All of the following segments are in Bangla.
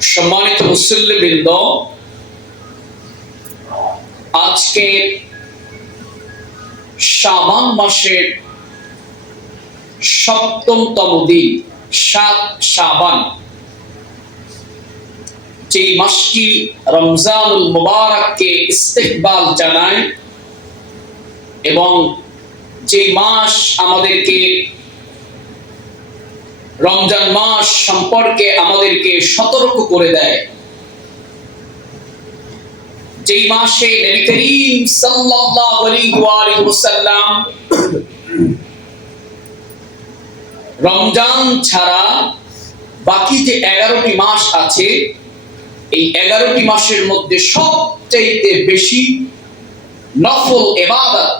সম্মানিত মুসল্লিবৃন্দ, আজকে শাবান মাসের সপ্তমতম দিন, সাত শাবান। যে মাসটি রমজানুল মুবারককে ইস্তেকবাল জানায় এবং যে মাস আমাদেরকে রমজান মাস সম্পর্কে আমাদেরকে সতর্ক করে দেয়। যেই মাসে নবী করিম সাল্লাল্লাহু আলাইহি ওয়াসাল্লাম রমজান ছাড়া বাকি যে এগারোটি মাস আছে, এই এগারোটি মাসের মধ্যে সবচাইতে বেশি নফল এবাদত,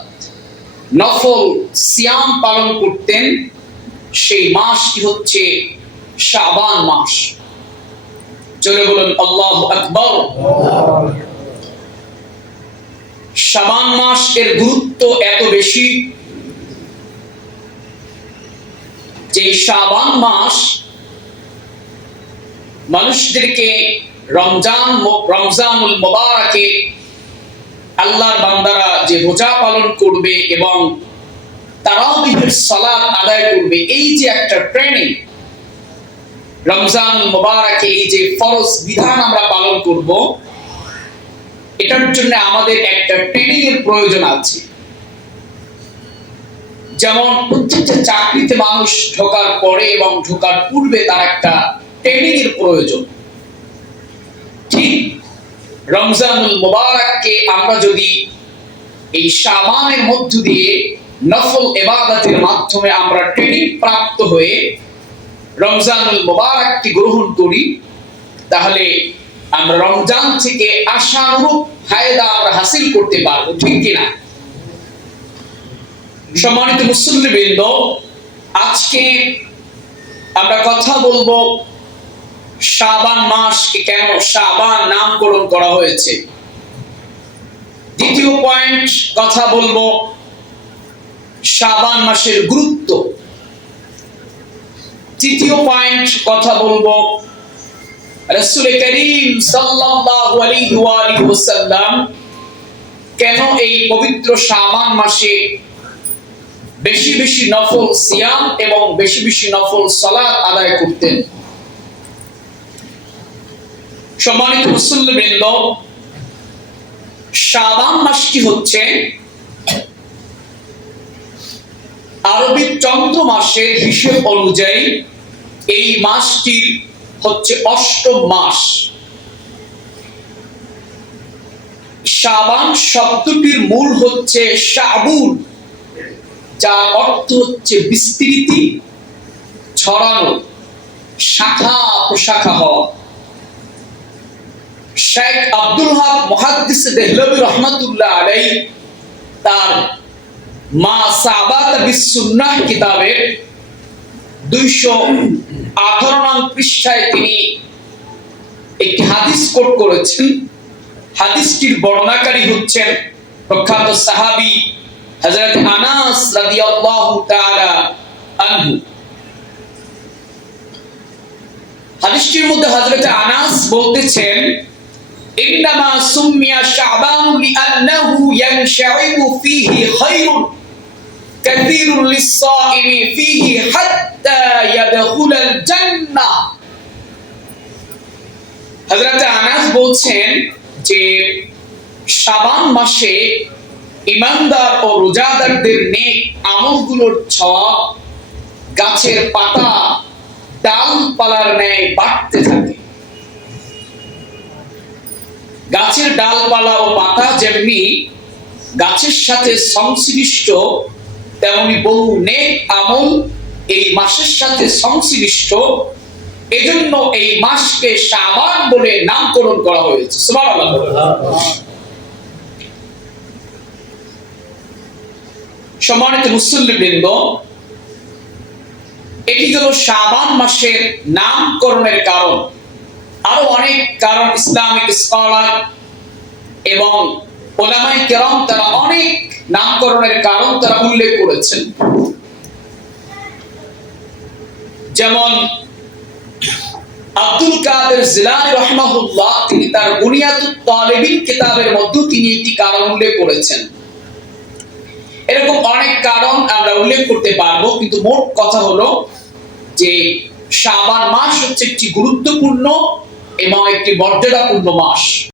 নফল সিয়াম পালন করতেন সেই মাসটি হচ্ছে শাবান মাস। চলে বলুন, আল্লাহ আকবর। শাবান মাস এর গুরুত্ব এত বেশি যে শাবান মাস মানুষদেরকে রমজান রমজানুল মোবারকে আল্লাহর বান্দারা যে রোজা পালন করবে এবং তারাবিহের সালাত আদায় করবে। এই যে একটা ট্রেনিং রমজান মোবারকে এই যে ফরজ বিধান আমরা পালন করব, এটার জন্য আমাদের একটা ট্রেনিং এর প্রয়োজন আছে। যেমন প্রত্যেকটা চাকরিতে মানুষ ঢোকার পরে এবং ঢোকার পূর্বে তার একটা ট্রেনিং এর প্রয়োজন। ঠিক রমজানুল মোবারককে আমরা যদি এই সাবানের মধ্য দিয়ে নফল এবাদতের মাধ্যমে আমরা ট্রেনিং প্রাপ্ত হয়ে রমজানুল মোবারকটি গ্রহণ করি, তাহলে আমরা রমজান থেকে আশানুরূপ ফায়দা আমরা হাসিল করতে পারব, ঠিক কিনা? সম্মানিত মুসল্লিবৃন্দ, আজকে আমরা কথা বলব শাবান মাসকে কেন শাবান নামকরণ করা হয়েছে। দ্বিতীয় পয়েন্ট, কথা বলব শাবান মাসের গুরুত্ব। তৃতীয় পয়েন্ট কথা বলব করিম সাল্লাল্লাহু আলাইহি ওয়াসাল্লাম কেন এই পবিত্র শাবান মাসে বেশি বেশি নফল সিয়াম এবং বেশি বেশি নফল সালাত আদায় করতেন? সম্মানিত মুসল্লিবৃন্দ, শাবান মাসটি হচ্ছে? আরবি চন্দ্র মাসের হিসেব অনুযায়ী এই মাসটির হচ্ছে অষ্টম মাস। শাবান শব্দটির মূল হচ্ছে শাবুল যার অর্থ হচ্ছে বিস্তৃতি, ছড়ানো, শাখা প্রশাখা হওয়া। শেখ আব্দুল হক মুহাদ্দিস দেহলভী রহমাতুল্লাহ আলাই তার মা সাবাত বিসুন্নাহ কিতাবের দুইশো আঠারো নং পৃষ্ঠায় তিনি একটি হাদিস কোট করেছেন। হাদিসটির বর্ণনাকারী হচ্ছেন প্রখ্যাত সাহাবী হযরত আনাস রাদিয়াল্লাহু তাআলা আনহু। হাদিসটির মধ্যে হযরত আনাস বলতেছেন, ইন্নামা সুমিয়া শাবান লিআন্নাহু ইয়ানশাইবু ফীহি খায়রুন কাসীরুন লিস-সাইমি ফীহি হাত্তা ইয়াদখুলাল জান্নাহ হযরত আনাস বলছেন যে শাবান মাসে ইমানদার ও রোজাদারদের নেক আমলগুলোর ছোঁয়া গাছের পাতা ন্যায় বাড়তে থাকে। গাছের ডালপালা ও পাতা যেমনি গাছের সাথে সংশ্লিষ্ট তেমনি বহু নেক আমল এই মাসের সাথে সংশ্লিষ্ট। এজন্য এই মাসকে শাবান বলে নামকরণ করা হয়েছে। সম্মানিত মুসল্লিবৃন্দ, এটি হল শাবান মাসের নামকরণের কারণ। আরও অনেক কারণ ইসলামিক স্কলার এবং ওলামাই কেরাম তারা অনেক নামকরণের কারণ তারা উল্লেখ করেছেন। যেমন আব্দুল কাদের জিলানি রহমাহুল্লাহ, তিনি তার বুনিয়াতুত তালেবিন কিতাবের মধ্যে তিনি একটি কারণ উল্লেখ করেছেন। এরকম অনেক কারণ আমরা উল্লেখ করতে পারব, কিন্তু মোট কথা হলো যে শাবান মাস হচ্ছে একটি গুরুত্বপূর্ণ এবং একটি মর্যাদাপূর্ণ মাস।